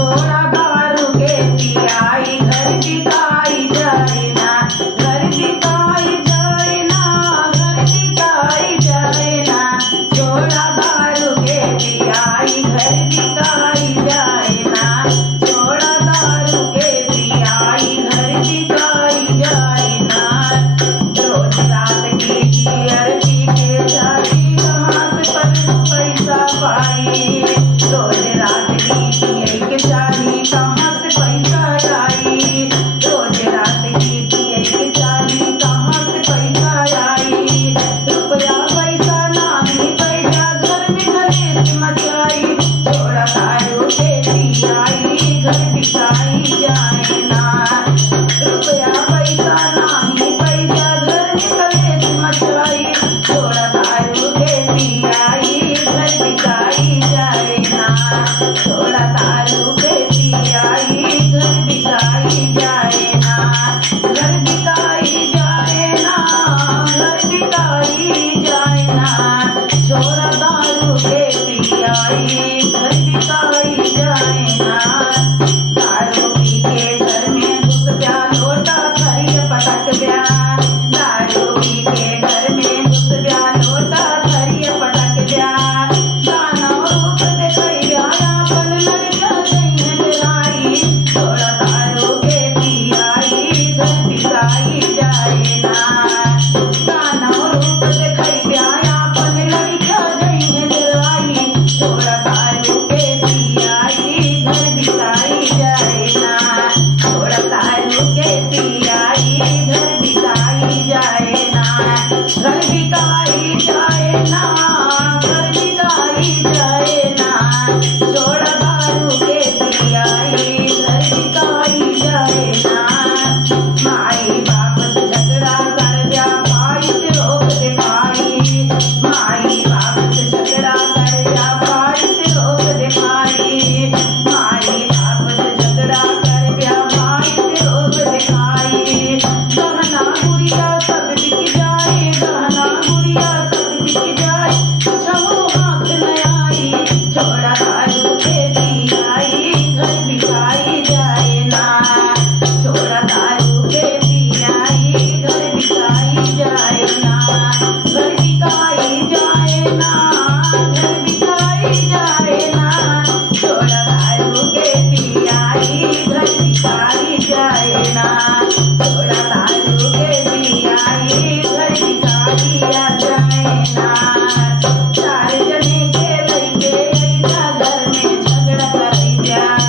छोड़ा दारू के पियाई घर बिकाई जाए ना, घर बिकाई जाए ना, घर बिकाई जाए ना। छोड़ा दारू के पियाई घर बिकाई जाए ना, छोड़ा दारू के पियाई घर बिकाई जाए ना। रोज रात की बियर पी के जाती कहाँ से पैसा पाई, रोज रात की पिए के चाही कहाँ से पैसा आई, रोज रात की पिए के चाही कहाँ से पैसा आई। रुपया पैसा नाही पैसा घर में कलेश मचाई, छोड़ा दारू के पियाई